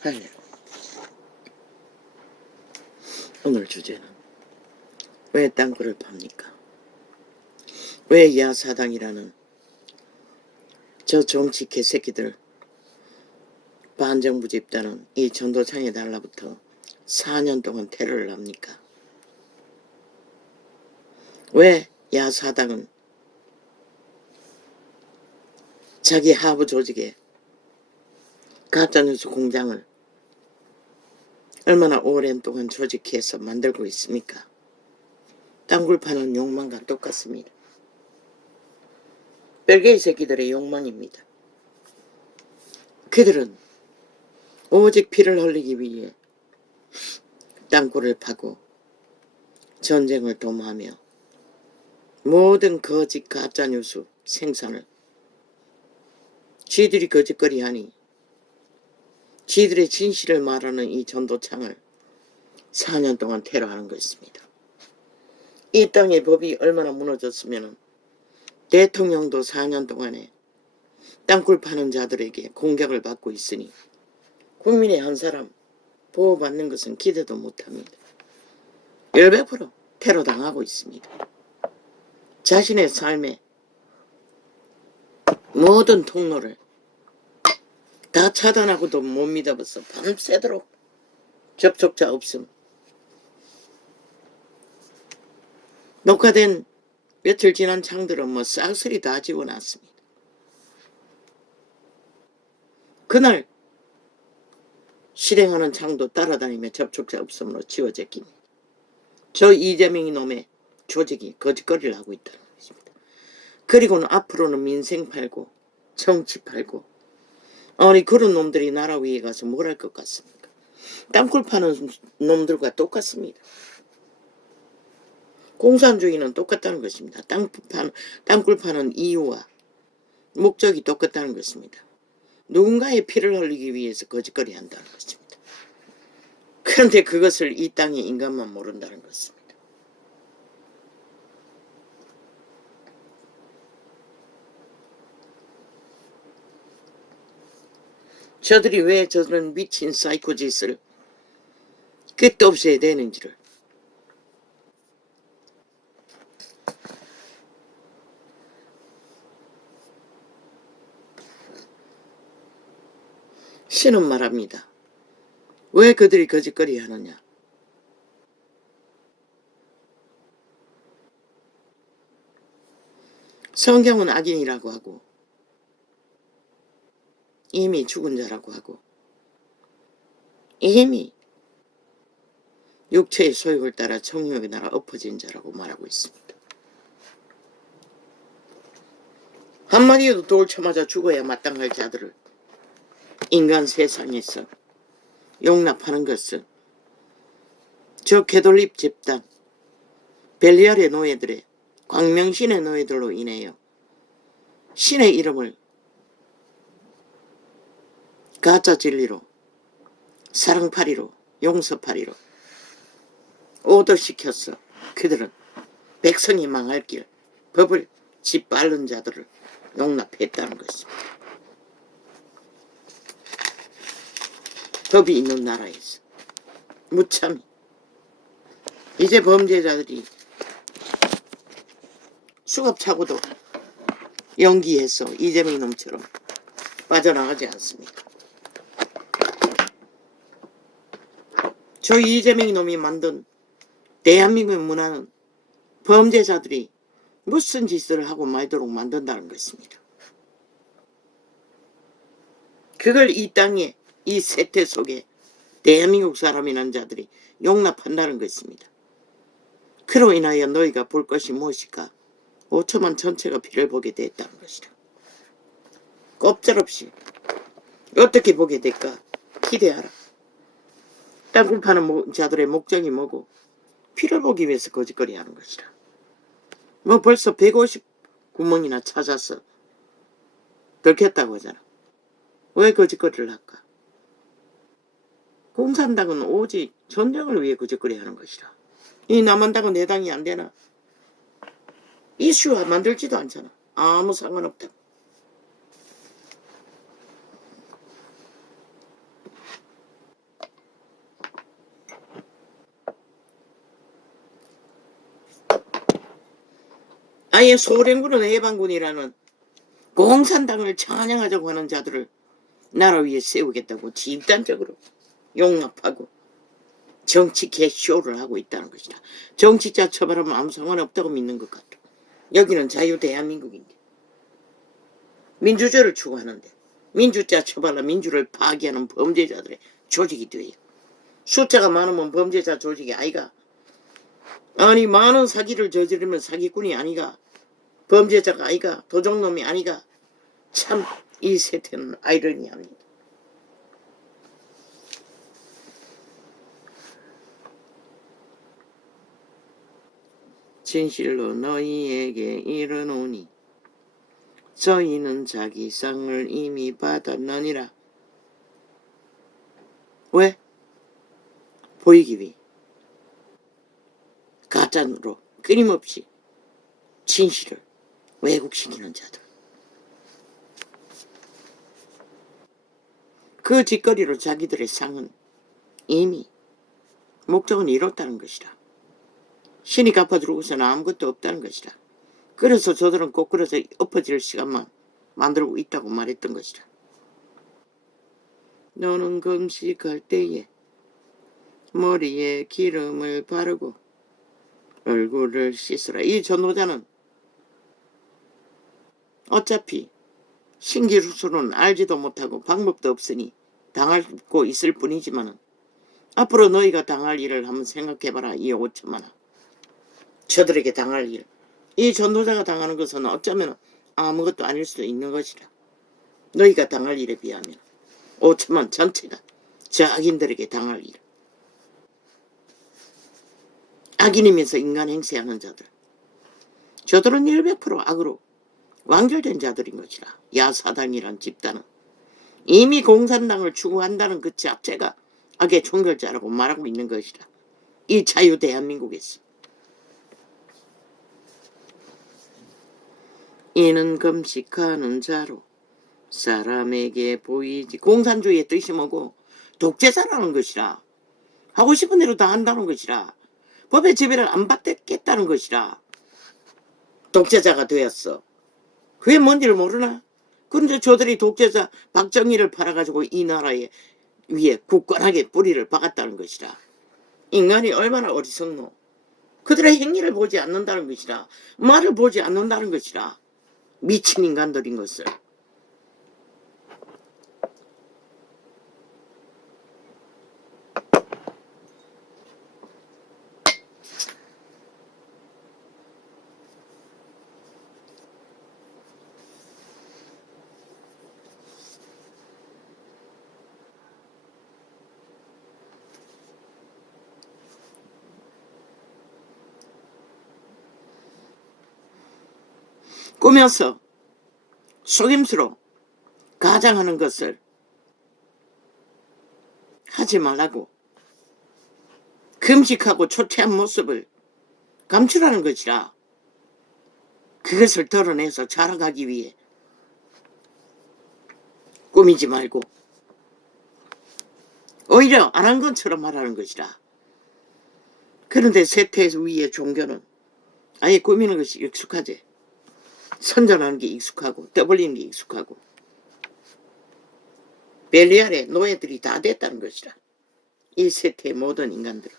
할래. 오늘 주제는 왜 땅굴을 팝니까? 왜 야사당이라는 저 정치 개새끼들 반정부 집단은 이 전도창에 달라붙어 4년 동안 테러를 합니까? 왜 야사당은 자기 하부 조직에 가짜뉴스 공장을 얼마나 오랜 동안 조직해서 만들고 있습니까? 땅굴 파는 욕망과 똑같습니다. 별개의 새끼들의 욕망입니다. 그들은 오직 피를 흘리기 위해 땅굴을 파고 전쟁을 도모하며 모든 거짓 가짜뉴스 생산을 쥐들이 거짓거리하니 쥐들의 진실을 말하는 이 전도창을 4년 동안 테러하는 것입니다. 이 땅의 법이 얼마나 무너졌으면 대통령도 4년 동안에 땅굴 파는 자들에게 공격을 받고 있으니 국민의 한 사람 보호받는 것은 기대도 못합니다. 100% 테러당하고 있습니다. 자신의 삶의 모든 통로를 다 차단하고도 못 믿어봤어. 밤새도록 접촉자 없음. 녹화된 며칠 지난 창들은 싹쓸이 다 지워놨습니다. 그날 실행하는 창도 따라다니며 접촉자 없음으로 지워졌습니다. 저 이재명이 놈의 조직이 거짓거리를 하고 있다는 것입니다. 그리고는 앞으로는 민생 팔고 정치 팔고 아니 그런 놈들이 나라 위에 가서 뭘 할 것 같습니까? 땅굴 파는 놈들과 똑같습니다. 공산주의는 똑같다는 것입니다. 땅굴 파는 이유와 목적이 똑같다는 것입니다. 누군가의 피를 흘리기 위해서 거짓거리 한다는 것입니다. 그런데 그것을 이 땅의 인간만 모른다는 것입니다. 저들이 왜 저런 미친 사이코 짓을 끝도 없이 해야 되는지를 신은 말합니다. 왜 그들이 거짓거리 하느냐? 성경은 악인이라고 하고 이미 죽은 자라고 하고 이미 육체의 소욕을 따라 정욕에 나라 엎어진 자라고 말하고 있습니다. 한마디도 돌 쳐맞아 죽어야 마땅할 자들을 인간 세상에서 용납하는 것은 저 개돌립 집단 벨리알의 노예들의 광명신의 노예들로 인하여 신의 이름을 가짜 진리로 사랑파리로 용서파리로 오더시켜서 그들은 백성이 망할 길 법을 짓밟는 자들을 용납했다는 것입니다. 법이 있는 나라에서 무참히 이제 범죄자들이 수갑차고도 연기해서 이재명 놈처럼 빠져나가지 않습니까? 저 이재명 놈이 만든 대한민국의 문화는 범죄자들이 무슨 짓을 하고 말도록 만든다는 것입니다. 그걸 이 땅에 이 세태 속에 대한민국 사람이라는 자들이 용납한다는 것입니다. 그로 인하여 너희가 볼 것이 무엇일까? 5천만 전체가 피를 보게 됐다는 것이다. 꼼짝없이 어떻게 보게 될까? 기대하라. 땅굴 파는 자들의 목적이 뭐고? 피를 보기 위해서 거짓거리 하는 것이다. 벌써 150구멍이나 찾아서 들켰다고 하잖아. 왜 거짓거리를 할까? 공산당은 오직 전쟁을 위해 거짓거리 하는 것이다. 이 남한당은 내 당이 안 되나? 이슈화 만들지도 않잖아. 아무 상관없다. 아예 소련군은 해방군이라는 공산당을 찬양하자고 하는 자들을 나라 위에 세우겠다고 집단적으로 용납하고 정치 개쇼를 하고 있다는 것이다. 정치자 처벌하면 아무 상관없다고 믿는 것 같아. 여기는 자유 대한민국인데 민주주의를 추구하는데 민주자 처벌과 민주를 파괴하는 범죄자들의 조직이 돼요. 숫자가 많으면 범죄자 조직이 아이가. 아니 많은 사기를 저지르면 사기꾼이 아니가. 범죄자가 아이가. 도적놈이 아니가. 참 이 세태는 아이러니합니다. 진실로 너희에게 이르노니 저희는 자기 상을 이미 받았느니라. 왜? 보이기 위해. 가짜로 끊임없이 진실을 왜곡시키는 자들. 그 짓거리로 자기들의 상은 이미 목적은 이뤘다는 것이다. 신이 갚아주고서는 아무것도 없다는 것이다. 그래서 저들은 꼬꾸라져 엎어질 시간만 만들고 있다고 말했던 것이다. 너는 금식할 때에 머리에 기름을 바르고 얼굴을 씻으라. 이 전도자는 어차피 신기루수는 알지도 못하고 방법도 없으니 당하고 있을 뿐이지만 앞으로 너희가 당할 일을 한번 생각해봐라. 이 5천만원. 저들에게 당할 일. 이 전도자가 당하는 것은 어쩌면 아무것도 아닐 수도 있는 것이라. 너희가 당할 일에 비하면 5천만 전체가 저 악인들에게 당할 일. 악인이면서 인간 행세하는 자들. 저들은 100% 악으로 완결된 자들인 것이라. 야사당이란 집단은 이미 공산당을 추구한다는 그 자체가 악의 종결자라고 말하고 있는 것이라. 이 자유 대한민국에서. 이는 금식하는 자로 사람에게 보이지. 공산주의의 뜻이 뭐고 독재자라는 것이라. 하고 싶은 대로 다 한다는 것이라. 법의 지배를 안 받겠다는 것이라. 독재자가 되었어. 그게 뭔지를 모르나? 그런데 저들이 독재자 박정희를 팔아가지고 이 나라에 위에 굳건하게 뿌리를 박았다는 것이라. 인간이 얼마나 어리석노. 그들의 행위를 보지 않는다는 것이라. 말을 보지 않는다는 것이라. 미친 인간들인 것을. 꾸며서 속임수로 가장하는 것을 하지 말라고. 금식하고 초췌한 모습을 감추라는 것이라. 그것을 드러내서 자라가기 위해 꾸미지 말고 오히려 안 한 것처럼 말하는 것이라. 그런데 세태 위의 종교는 아예 꾸미는 것이 익숙하지. 선전하는 게 익숙하고 떠벌리는 게 익숙하고 벨리알의 노예들이 다 됐다는 것이라. 이 세태의 모든 인간들은.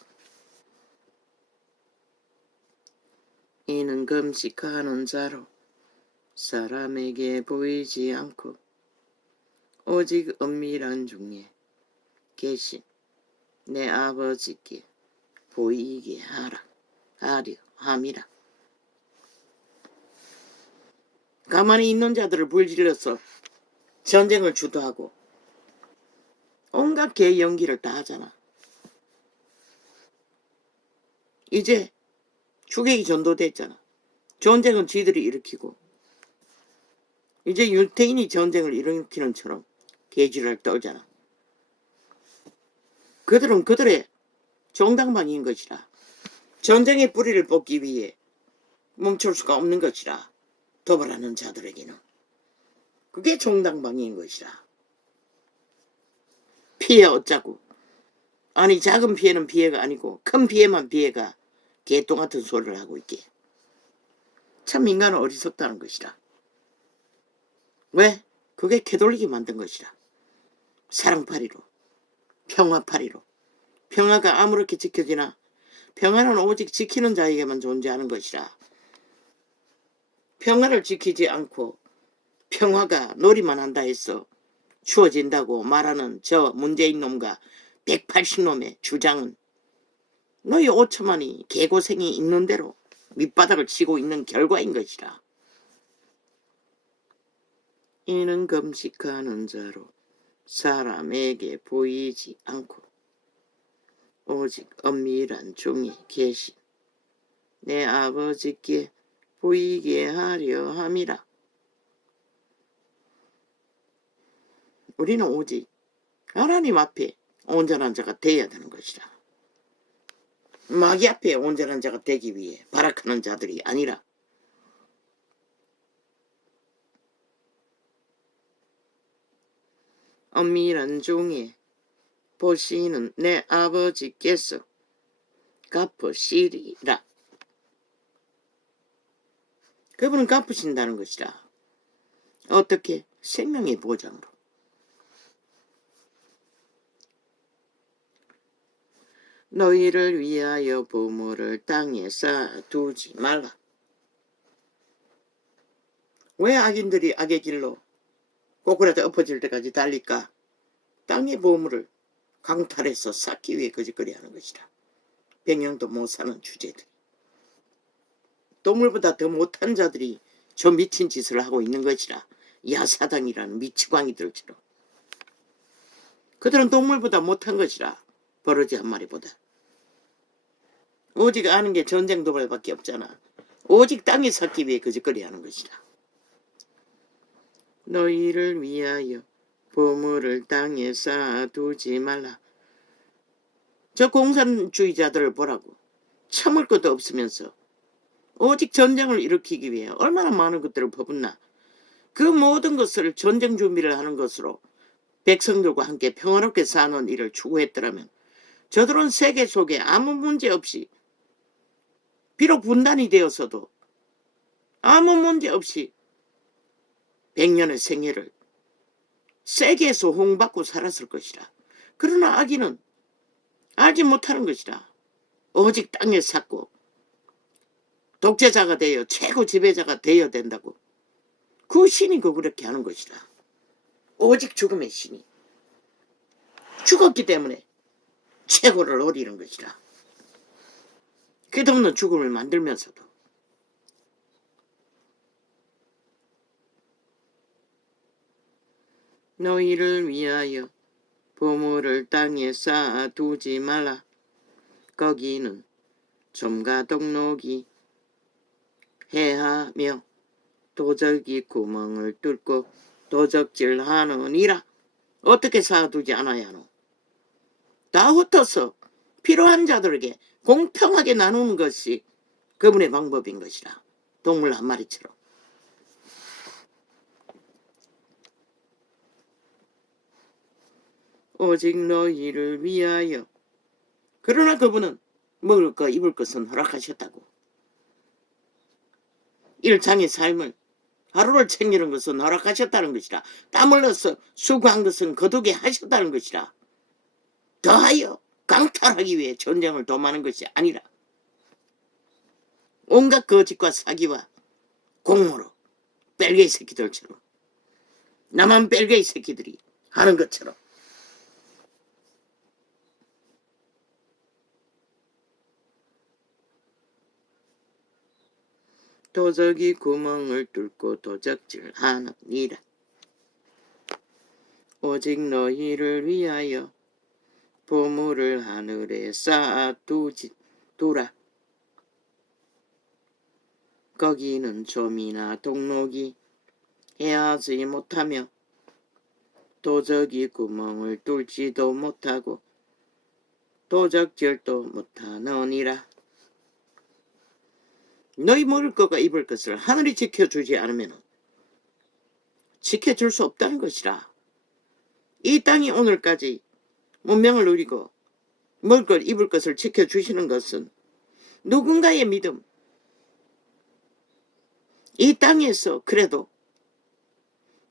이는 금식하는 자로 사람에게 보이지 않고 오직 은밀한 중에 계신 내 아버지께 보이게 하려 함이라. 가만히 있는 자들을 불질러서 전쟁을 주도하고 온갖 개 연기를 다 하잖아. 이제 추객이 전도됐잖아. 전쟁은 지들이 일으키고 이제 유태인이 전쟁을 일으키는 처럼 개지를 떨잖아. 그들은 그들의 정당방위인 것이라. 전쟁의 뿌리를 뽑기 위해 멈출 수가 없는 것이라. 도발하는 자들에게는 그게 정당방위인 것이라. 피해 어쩌고. 아니 작은 피해는 피해가 아니고 큰 피해만 피해가 개똥 같은 소리를 하고 있게. 참 인간은 어리석다는 것이라. 왜? 그게 캐돌릭이 만든 것이라. 사랑파리로, 평화파리로. 평화가 아무렇게 지켜지나? 평화는 오직 지키는 자에게만 존재하는 것이라. 평화를 지키지 않고 평화가 놀이만 한다 해서 주어진다고 말하는 저 문재인 놈과 180놈의 주장은 너희 5천만이 개고생이 있는 대로 밑바닥을 치고 있는 결과인 것이라. 이는 금식하는 자로 사람에게 보이지 않고 오직 엄밀한 종이 계신 내 아버지께 보이게 하려 함이라. 우리는 오직 하나님 앞에 온전한 자가 되어야 되는 것이라. 마귀 앞에 온전한 자가 되기 위해 발악하는 자들이 아니라 엄밀한 종이 보시는 내 아버지께서 갚으시리라. 그분은 갚으신다는 것이라. 어떻게? 생명의 보장으로. 너희를 위하여 보물을 땅에 쌓아두지 말라. 왜 악인들이 악의 길로 꼬꾸라져 엎어질 때까지 달릴까? 땅의 보물을 강탈해서 쌓기 위해 거짓거리 하는 것이다. 백년도 못 사는 주제들. 동물보다 더 못한 자들이 저 미친 짓을 하고 있는 것이라. 야사당이라는 미치광이들처럼. 그들은 동물보다 못한 것이라. 버러지 한 마리보다. 오직 아는 게 전쟁 도발밖에 없잖아. 오직 땅에 쌓기 위해 거짓거리 하는 것이다. 너희를 위하여 보물을 땅에 쌓아두지 말라. 저 공산주의자들을 보라고. 참을 것도 없으면서 오직 전쟁을 일으키기 위해 얼마나 많은 것들을 퍼붓나. 그 모든 것을 전쟁 준비를 하는 것으로 백성들과 함께 평화롭게 사는 일을 추구했더라면 저들은 세계 속에 아무 문제 없이, 비록 분단이 되었어도 아무 문제 없이 100년의 생애를 세계에서 호응받고 살았을 것이라. 그러나 악인은 알지 못하는 것이라. 오직 땅에 샀고 독재자가 되어 최고 지배자가 되어야 된다고. 그 신이 그렇게 하는 것이라. 오직 죽음의 신이. 죽었기 때문에 최고를 노리는 것이라. 끝없는 죽음을 만들면서도 너희를 위하여 보물을 땅에 쌓아두지 말라. 거기는 좀과 동록이 해하며 도적이 구멍을 뚫고 도적질하느니라. 어떻게 쌓아두지 않아야 하노? 다 흩어서 필요한 자들에게 공평하게 나누는 것이 그분의 방법인 것이라. 동물 한 마리처럼. 오직 너희를 위하여. 그러나 그분은 먹을 것 입을 것은 허락하셨다고. 일상의 삶을 하루를 챙기는 것은 허락하셨다는 것이라. 땀 흘려서 수고한 것은 거두게 하셨다는 것이라. 더하여 강탈하기 위해 전쟁을 도모하는 것이 아니라 온갖 거짓과 사기와 공모로 벨게이 새끼들처럼, 남한 벨게이 새끼들이 하는 것처럼 도적이 구멍을 뚫고 도적질하느니라. 오직 너희를 위하여 보물을 하늘에 쌓아두라. 거기는 좀이나 동록이 해하지 못하며 도적이 구멍을 뚫지도 못하고 도적질도 못하느니라. 너희 먹을 것과 입을 것을 하늘이 지켜주지 않으면 지켜줄 수 없다는 것이라. 이 땅이 오늘까지 문명을 누리고 먹을 것 입을 것을 지켜주시는 것은 누군가의 믿음, 이 땅에서 그래도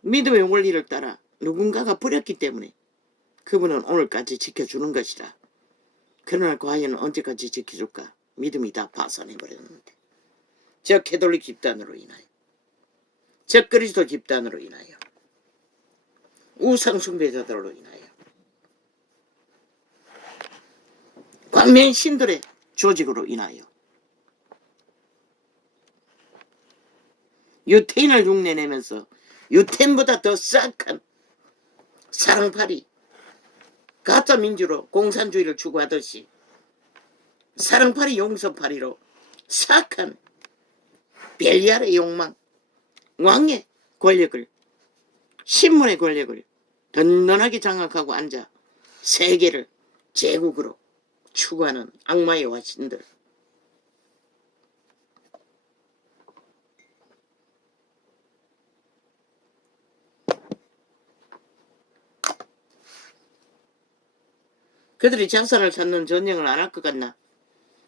믿음의 원리를 따라 누군가가 버렸기 때문에 그분은 오늘까지 지켜주는 것이라. 그러나 과연 언제까지 지켜줄까? 믿음이 다 파산해버렸는데. 저 캐톨릭 집단으로 인하여, 저 그리스도 집단으로 인하여, 우상 숭배자들로 인하여, 광면 신들의 조직으로 인하여, 유태인을 흉내내면서 유태인보다 더 싹한 사랑팔이, 가짜 민주로 공산주의를 추구하듯이 사랑팔이 용서팔이로 싹한 벨리알의 욕망, 왕의 권력을, 신문의 권력을 든든하게 장악하고 앉아 세계를 제국으로 추구하는 악마의 화신들. 그들이 자산을 찾는 전쟁을 안 할 것 같나?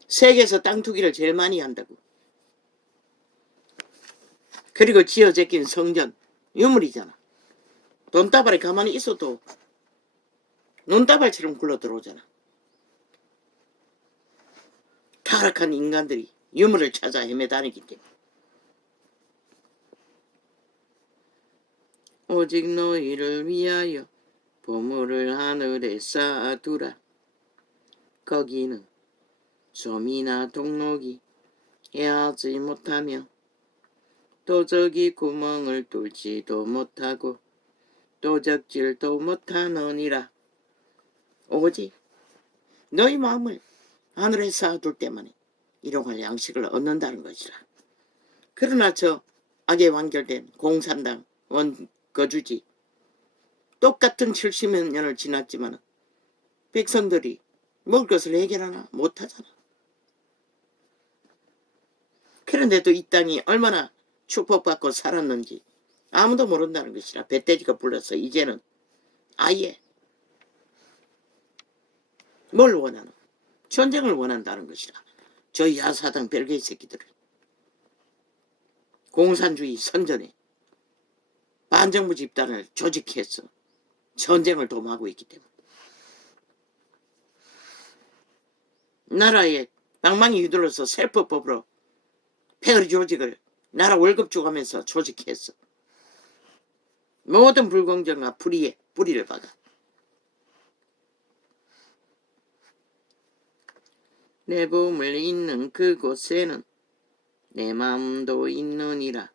세계에서 땅 투기를 제일 많이 한다고. 그리고 지어 제낀 성전, 유물이잖아. 돈다발에 가만히 있어도 논다발처럼 굴러 들어오잖아. 타락한 인간들이 유물을 찾아 헤매다니기 때문에. 오직 너희를 위하여 보물을 하늘에 쌓아두라. 거기는 좀이나 동록이 헤하지 못하며 도적이 구멍을 뚫지도 못하고 도적질도 못하느니라. 오직 너희 마음을 하늘에 쌓아둘 때만에 일용할 양식을 얻는다는 것이라. 그러나 저 악에 완결된 공산당 원거주지 똑같은 70여 년을 지났지만 백성들이 먹을 것을 해결하나 못하잖아. 그런데도 이 땅이 얼마나 축복받고 살았는지 아무도 모른다는 것이라. 배때지가 불러서 이제는 아예 뭘 원하는? 전쟁을 원한다는 것이라. 저 야사당 별개의 새끼들을 공산주의 선전에 반정부 집단을 조직해서 전쟁을 도모하고 있기 때문에 나라에 방망이 휘둘러서 셀프법으로 패거리 조직을 나라 월급 주가면서 조직해서 모든 불공정과 불의에 뿌리를 박아 내 보물 있는 그곳에는 내 마음도 있느니라.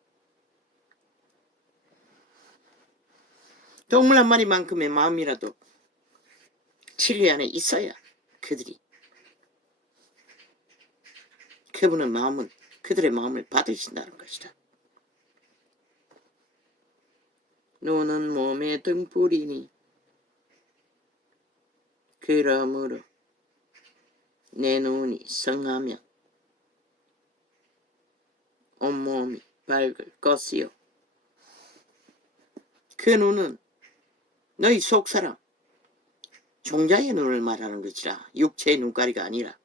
동물 한 마리만큼의 마음이라도 진리 안에 있어야 그분은 그들의 마음을 받으신다는 것이다. 눈은 몸의 등불이니 그러므로 내 눈이 성하면 온몸이 밝을 것이요. 그 눈은 너희 속사람 종자의 눈을 말하는 것이라. 육체의 눈가리가 아니라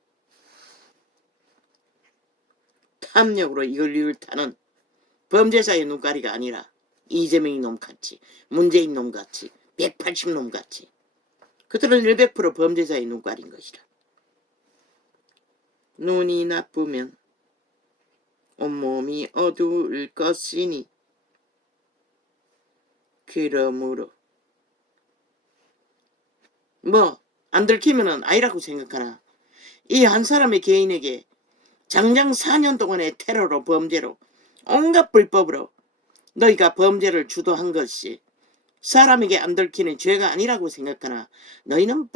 탐욕으로 이걸 타는 범죄자의 눈가리가 아니라 이재명이 놈같이 문재인 놈같이 180놈 같이 그들은 100% 범죄자의 눈깔인 것이라. 눈이 나쁘면 온몸이 어두울 것이니 그러므로 안 들키면은 아니라고 생각하나. 이 한 사람의 개인에게 장장 4년 동안의 테러로 범죄로 온갖 불법으로 너희가 범죄를 주도한 것이 사람에게 안 들키는 죄가 아니라고 생각하나 너희는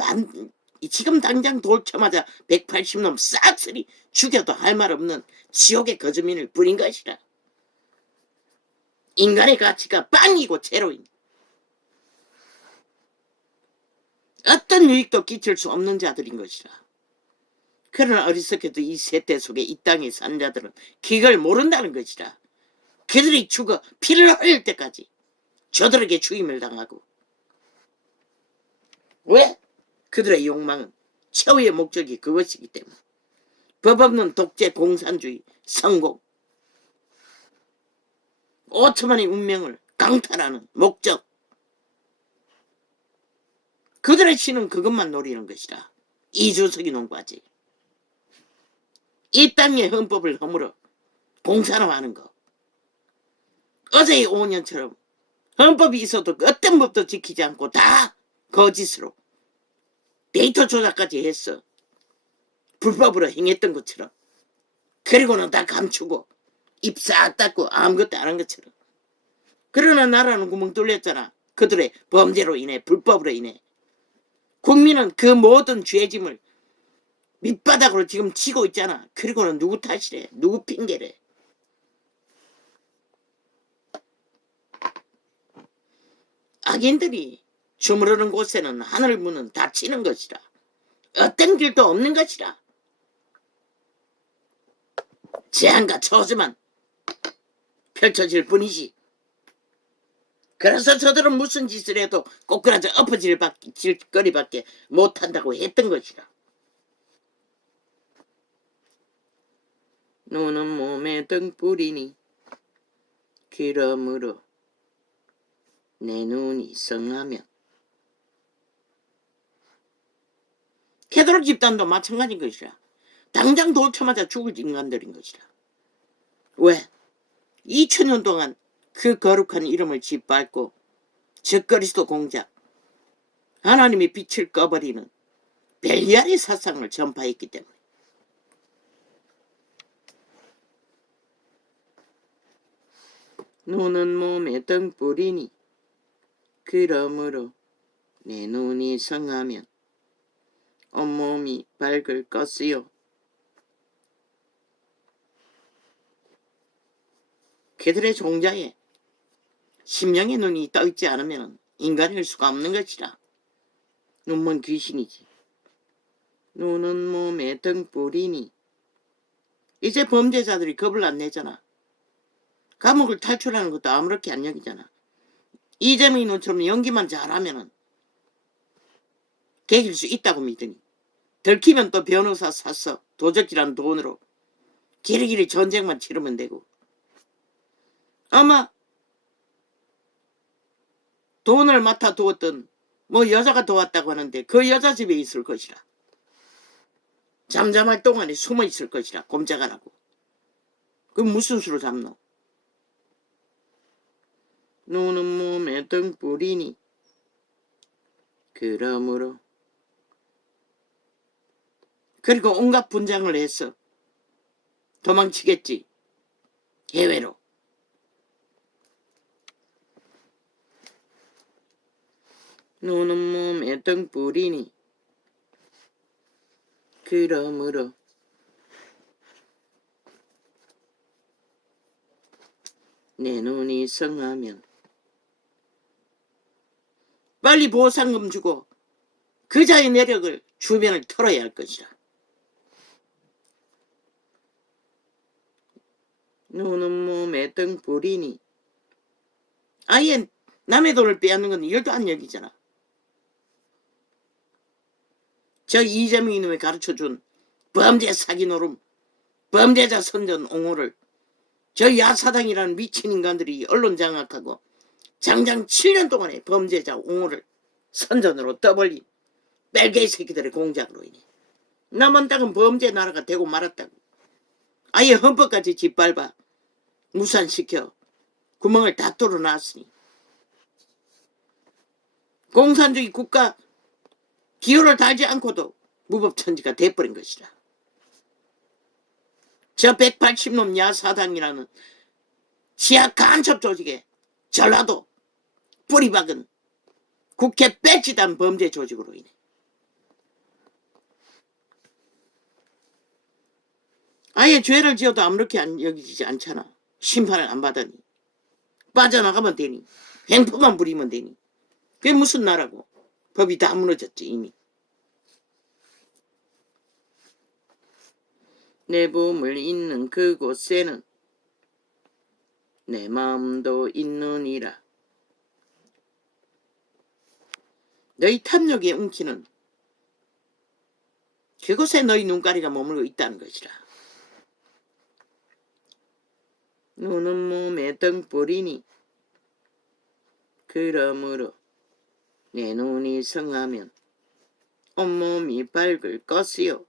지금 당장 돌쳐맞아 180놈 싹쓸이 죽여도 할 말 없는 지옥의 거주민을 부린 것이라. 인간의 가치가 빵이고 제로인 어떤 유익도 끼칠 수 없는 자들인 것이라. 그러나 어리석게도 이 세대 속에 이 땅에 산 자들은 그걸 모른다는 것이라. 그들이 죽어 피를 흘릴 때까지 저들에게 죽임을 당하고. 왜? 그들의 욕망은 최후의 목적이 그것이기 때문에. 법 없는 독재 공산주의 성공. 오토만의 운명을 강탈하는 목적. 그들의 신은 그것만 노리는 것이라. 이주석이 논과지. 이 땅의 헌법을 허물어 공산화하는 거. 어제의 5년처럼 헌법이 있어도 어떤 법도 지키지 않고 다 거짓으로 데이터 조작까지 했어. 불법으로 행했던 것처럼. 그리고는 다 감추고 입 싹 닫고 아무것도 안 한 것처럼. 그러나 나라는 구멍 뚫렸잖아. 그들의 범죄로 인해, 불법으로 인해. 국민은 그 모든 죄짐을 밑바닥으로 지금 치고 있잖아. 그리고는 누구 탓이래? 누구 핑계래? 악인들이 주무르는 곳에는 하늘 문은 닫히는 것이라. 어떤 길도 없는 것이라. 재앙과 저주만 펼쳐질 뿐이지. 그래서 저들은 무슨 짓을 해도 꼬꾸라져 엎어질 거리밖에 못한다고 했던 것이라. 너는 몸에 등불이니 그러므로 내 눈이 성하면. 캐도록 집단도 마찬가지인 것이라. 당장 돌 쳐맞아 죽을 인간들인 것이라. 왜? 2000년 동안 그 거룩한 이름을 짓밟고 적그리스도 공작, 하나님의 빛을 꺼버리는 벨리알의 사상을 전파했기 때문에. 눈은 몸에 등불이니 그러므로 내 눈이 성하면 온몸이 밝을 것이요. 그들의 종자에 심령의 눈이 떠있지 않으면 인간일 수가 없는 것이라. 눈먼 귀신이지. 눈은 몸에 등불이니. 이제 범죄자들이 겁을 안 내잖아. 감옥을 탈출하는 것도 아무렇게 안 여기잖아. 이재명이 너처럼 연기만 잘하면은 개길 수 있다고 믿으니. 들키면 또 변호사 사서 도적질한 돈으로 길이길이 전쟁만 치르면 되고. 아마 돈을 맡아 두었던 뭐 여자가 도왔다고 하는데 그 여자 집에 있을 것이라. 잠잠할 동안에 숨어 있을 것이라. 꼼짝하라고. 그럼 무슨 수로 잡노? 눈은 몸에 등불이니 그러므로. 그리고 온갖 분장을 해서 도망치겠지. 해외로. 눈은 몸에 등불이니 그러므로 내 눈이 성하면. 빨리 보상금 주고 그자의 내력을 주변을 털어야 할 것이라. 눈은 몸에 등불이니. 아예 남의 돈을 빼앗는 건 일도 안 여기잖아. 저 이재명 이놈이 가르쳐준 범죄 사기 노름, 범죄자 선전 옹호를 저 야사당이라는 미친 인간들이 언론 장악하고 장장 7년 동안의 범죄자 옹호를 선전으로 떠벌린 뺄개이 새끼들의 공작으로 인해 남한 땅은 범죄 나라가 되고 말았다고. 아예 헌법까지 짓밟아 무산시켜 구멍을 다 뚫어놨으니 공산주의 국가 기호를 달지 않고도 무법천지가 돼버린 것이다. 저 180놈 야사당이라는 지하 간첩 조직에 전라도 뿌리박은 국회 빼지단 범죄 조직으로 인해 아예 죄를 지어도 아무렇게 안 여기지 않잖아. 심판을 안 받으니. 빠져나가면 되니. 행포만 부리면 되니. 그게 무슨 나라고. 법이 다 무너졌지 이미. 내 몸을 잇는 그곳에는 내 마음도 있느니라. 너희 탐욕에 움키는 그곳에 너희 눈가리가 머물고 있다는 것이라. 눈은 몸에 등불이니 그러므로 내 눈이 성하면 온몸이 밝을 것이요.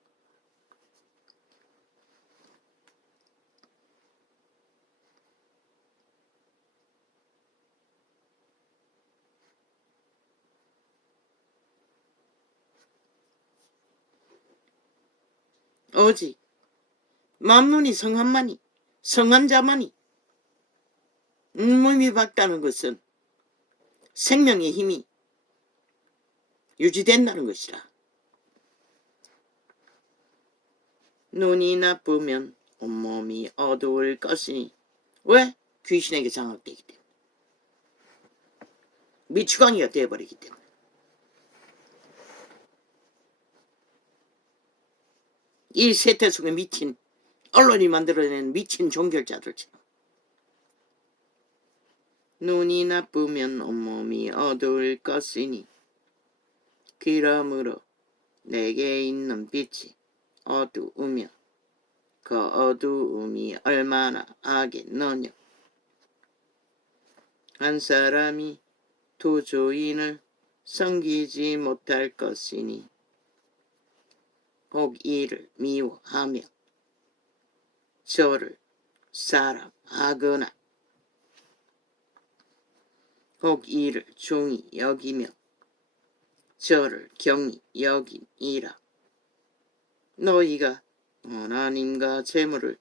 오직 만문이 성함만이 성한 자만이 몸이 밝다는 것은 생명의 힘이 유지된다는 것이라. 눈이 나쁘면 온몸이 어두울 것이니 왜? 귀신에게 장악되기 때문에 미추광이가 되어버리기 때문에. 이 세태 속에 미친 언론이 만들어낸 미친 종결자들처럼 눈이 나쁘면 온몸이 어두울 것이니 그러므로 내게 있는 빛이 어두우며 그 어두움이 얼마나 악했느냐. 한 사람이 두 주인을 섬기지 못할 것이니 혹 이를 미워하며 저를 사랑하거나 혹 이를 중히 여기며 저를 경히 여기니라. 너희가 하나님과 재물을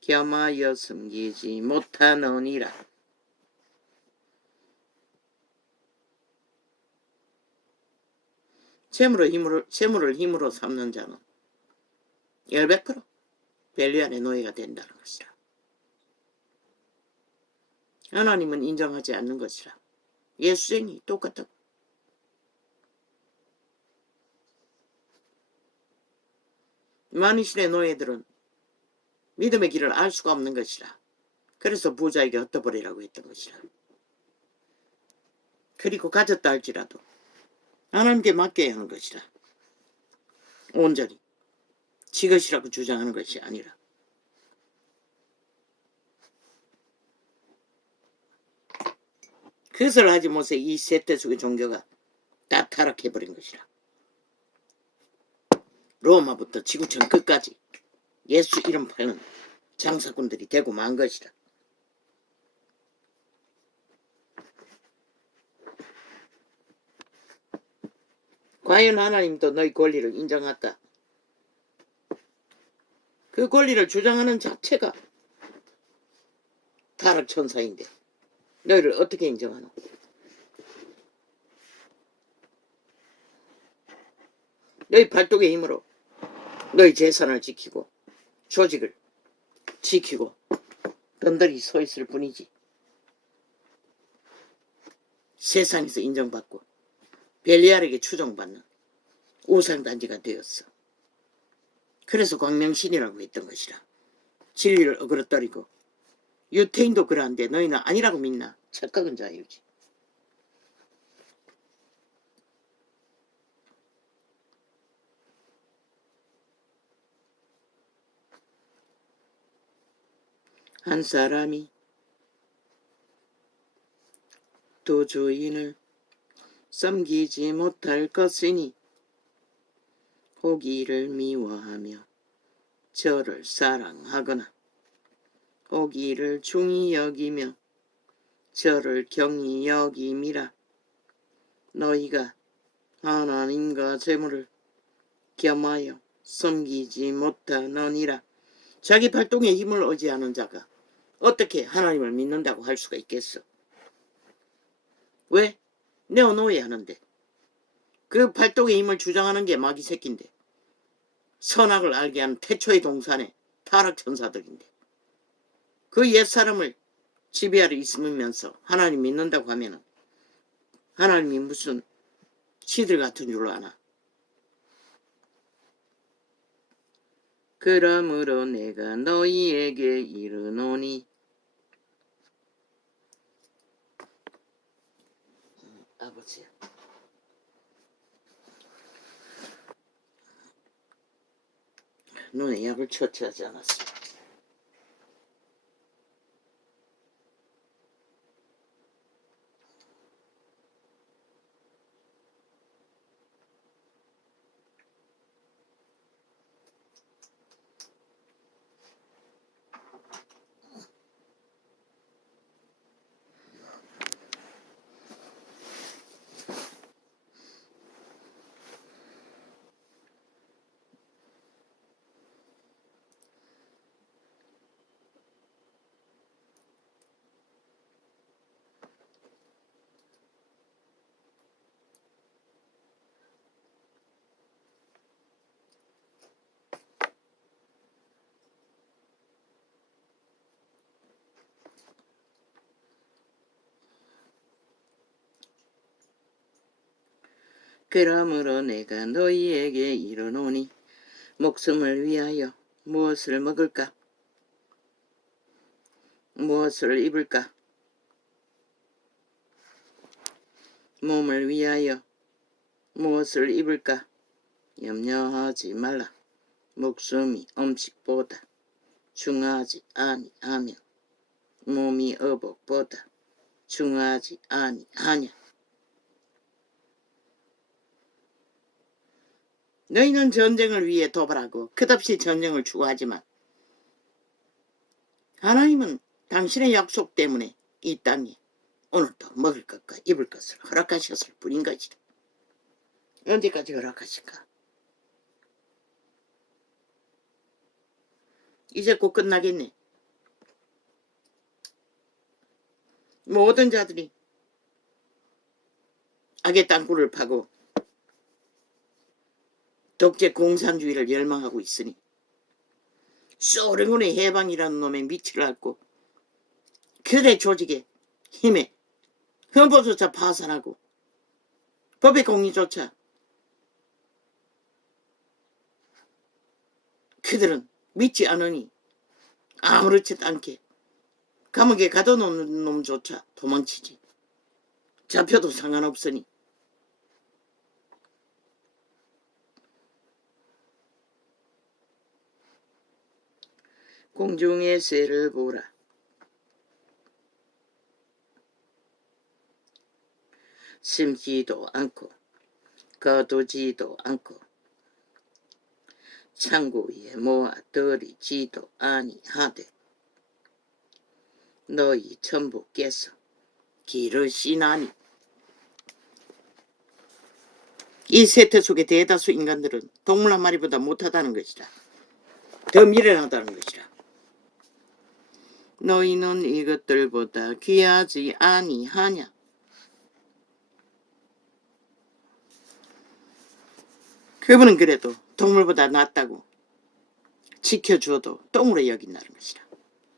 겸하여 섬기지 못하느니라. 재물을 힘으로 삼는 자는 100% 벨리알의 노예가 된다는 것이라. 하나님은 인정하지 않는 것이라. 예수쟁이 똑같다고. 만이신의 노예들은 믿음의 길을 알 수가 없는 것이라. 그래서 부자에게 흩어버리라고 했던 것이라. 그리고 가졌다 할지라도 하나님께 맡겨야 하는 것이라. 온전히 지 것이라고 주장하는 것이 아니라. 그것을 하지 못해 이 세대 속의 종교가 다 타락해버린 것이라. 로마부터 지구촌 끝까지 예수 이름 파는 장사꾼들이 되고 만 것이라. 과연 하나님도 너희 권리를 인정할까? 그 권리를 주장하는 자체가 타락천사인데 너희를 어떻게 인정하노? 너희 발톱의 힘으로 너희 재산을 지키고 조직을 지키고 던들이 서 있을 뿐이지. 세상에서 인정받고 벨리알에게 추종받는 우상단지가 되었어. 그래서 광명신이라고 했던 것이라. 진리를 어그러뜨리고 유태인도 그러한데 너희는 아니라고 믿나? 착각은 자유지. 한 사람이 두 주인을 섬기지 못할 것이니 혹 이를 미워하며 저를 사랑하거나 혹 이를 중히 여기며 저를 경히 여김이라. 너희가 하나님과 재물을 겸하여 섬기지 못하느니라. 자기 발동에 힘을 의지하는 자가 어떻게 하나님을 믿는다고 할 수가 있겠어? 왜? 네오노예 하는데. 그 발동의 힘을 주장하는 게 마귀 새끼인데. 선악을 알게 하는 태초의 동산의 타락천사들인데. 그 옛사람을 지배하려 있으면서 하나님 믿는다고 하면은 하나님이 무슨 시들 같은 줄 아나? 그러므로 내가 너희에게 이르노니 아버지 눈에 약을 처치하지 않았습니다. 그러므로 내가 너희에게 이르노니 목숨을 위하여 무엇을 먹을까? 무엇을 입을까? 몸을 위하여 무엇을 입을까? 염려하지 말라. 목숨이 음식보다 중하지 아니하며 몸이 의복보다 중하지 아니하냐. 너희는 전쟁을 위해 도발하고 끝없이 전쟁을 추구하지만 하나님은 당신의 약속 때문에 이 땅에 오늘도 먹을 것과 입을 것을 허락하셨을 뿐인 것이다. 언제까지 허락하실까? 이제 곧 끝나겠네. 모든 자들이 악의 땅굴을 파고 독재 공산주의를 열망하고 있으니 소련군의 해방이라는 놈의 미치를 앓고 그들의 조직에 힘에 헌법조차 파산하고 법의 공리조차 그들은 믿지 않으니 아무렇지도 않게 감옥에 가둬놓는 놈조차 도망치지. 잡혀도 상관없으니. 공중의 새를 보라. 심지도 않고 거두지도 않고 창고 위에 모아 들이지도 아니하되 너희 천부께서 기르시나니. 이 세태 속의 대다수 인간들은 동물 한 마리보다 못하다는 것이라. 더 미련하다는 것이라. 너희는 이것들보다 귀하지 아니하냐. 그분은 그래도 동물보다 낫다고 지켜주어도 똥으로 여긴다는 것이라.